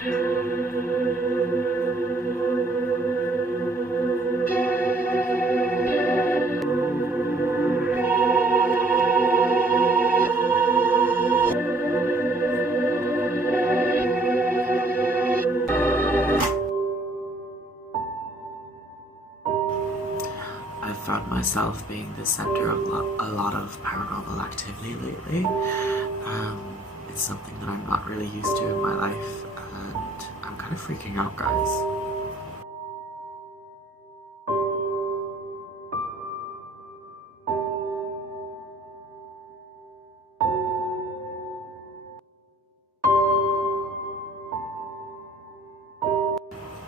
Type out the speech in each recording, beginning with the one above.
I've found myself being the center of a lot of paranormal activity lately. It's something that I'm not really used to in my life, and I'm kind of freaking out, guys.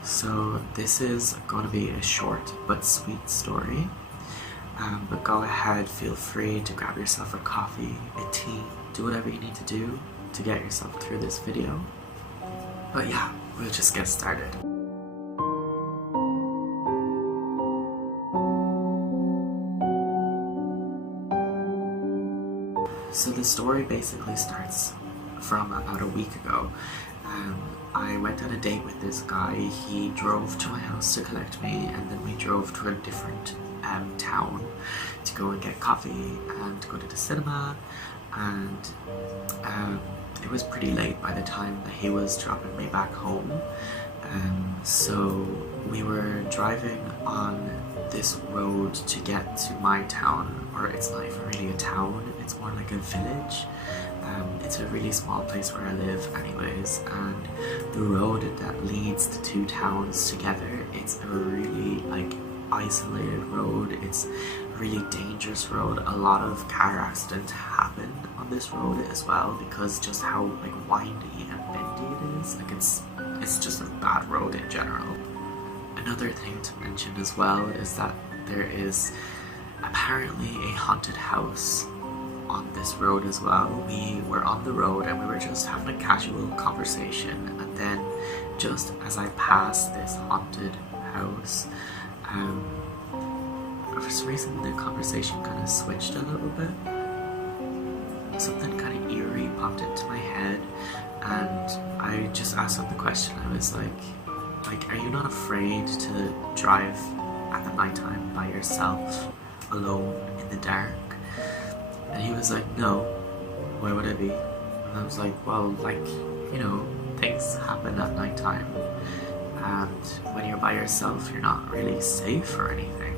So this is going to be a short but sweet story. But go ahead, feel free to grab yourself a coffee, a tea, do whatever you need to do to get yourself through this video. But yeah, we'll just get started. So the story basically starts from about a week ago. I went on a date with this guy. He drove to my house to collect me, and then we drove to a different town to go and get coffee and go to the cinema, and it was pretty late by the time that he was dropping me back home. So we were driving on this road to get to my town, or it's not even really a town, it's more like a village. It's a really small place where I live anyways, and the road that leads the two towns together, it's a really like isolated road. It's a really dangerous road. A lot of car accidents happen on this road as well, because just how like windy and bendy it is. Like it's just a bad road in general. Another thing to mention as well is that there is apparently a haunted house on this road as well. We were on the road and we were just having a casual conversation, and then just as I passed this haunted house, for some reason the conversation kind of switched a little bit. Something kind of eerie popped into my head, and I just asked him the question. I was like, are you not afraid to drive at the nighttime by yourself, alone in the dark? And he was like, no, why would I be? And I was like, well, like, you know, things happen at nighttime, and when you're by yourself, you're not really safe or anything.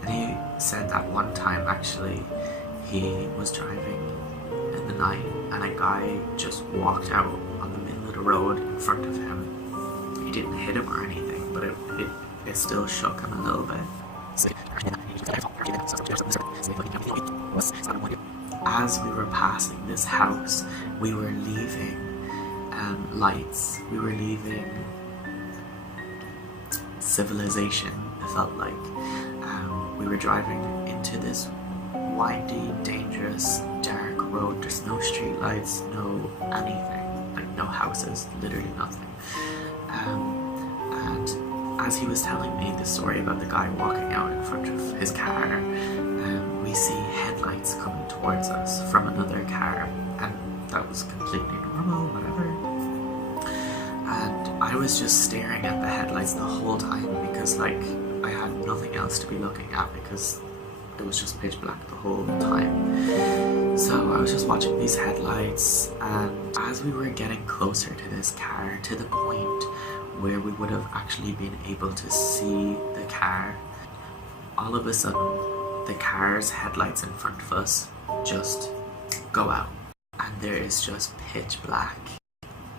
And he said that one time, actually, he was driving in the night, and a guy just walked out on the middle of the road in front of him. He didn't hit him or anything, but it still shook him a little bit. As we were passing this house, we were leaving lights, we were leaving civilization, it felt like. We were driving into this windy, dangerous, dark road. There's no street lights, no anything, like no houses, literally nothing. And as he was telling me the story about the guy walking out in front of his car, we see headlights coming towards us from another car, and that was completely normal, whatever. And I was just staring at the headlights the whole time, because like I had nothing else to be looking at, because it was just pitch black the whole time. So I was just watching these headlights, and as we were getting closer to this car, to the point where we would have actually been able to see the car, all of a sudden the car's headlights in front of us just go out, and there is just pitch black.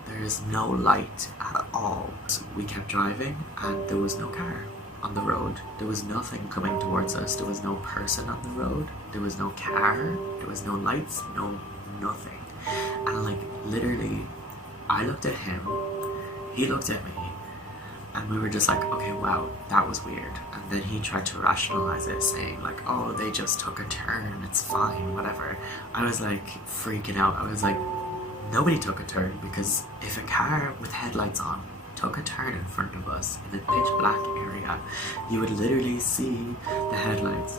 There is no light at all. So we kept driving, and there was no car on the road. There was nothing coming towards us. There was no person on the road. There was no car. There was no lights. No nothing. And like literally, I looked at him, he looked at me, and we were just like, okay, wow, that was weird. And then he tried to rationalize it, saying like, oh, they just took a turn, it's fine, whatever. I was like freaking out. I was like, nobody took a turn, because if a car with headlights on took a turn in front of us in a pitch black area, you would literally see the headlights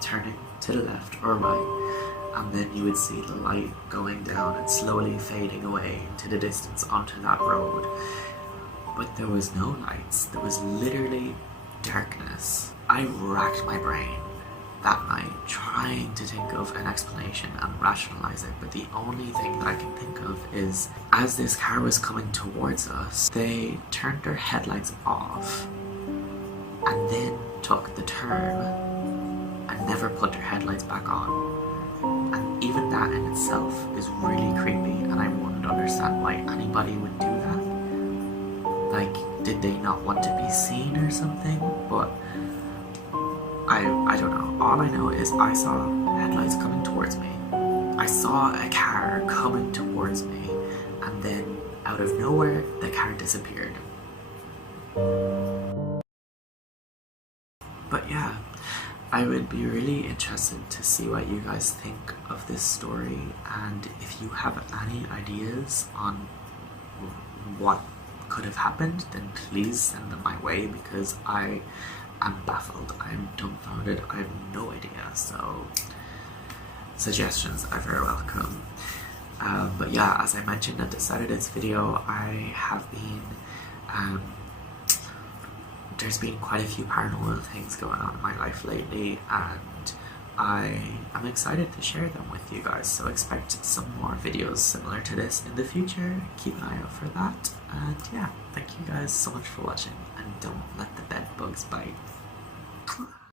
turning to the left or right. and then you would see the light going down and slowly fading away into the distance onto that road. But there was no lights, there was literally darkness. I racked my brain that night trying to think of an explanation and rationalize it, but the only thing that I can think of is as this car was coming towards us, they turned their headlights off and then took the turn and never put their headlights back on. And even that in itself is really creepy, and I wouldn't understand why anybody would do that. Like, did they not want to be seen or something? But I don't know. All I know is I saw headlights coming towards me. I saw a car coming towards me, and then out of nowhere, the car disappeared. But yeah, I would be really interested to see what you guys think of this story, and if you have any ideas on what could have happened, then please send them my way, because I am baffled, I'm dumbfounded, I have no idea. So suggestions are very welcome. But yeah, as I mentioned at the start of this video, I have been there's been quite a few paranormal things going on in my life lately, and I am excited to share them with you guys, so expect some more videos similar to this in the future. Keep an eye out for that, and yeah, thank you guys so much for watching, and don't let the bed bugs bite.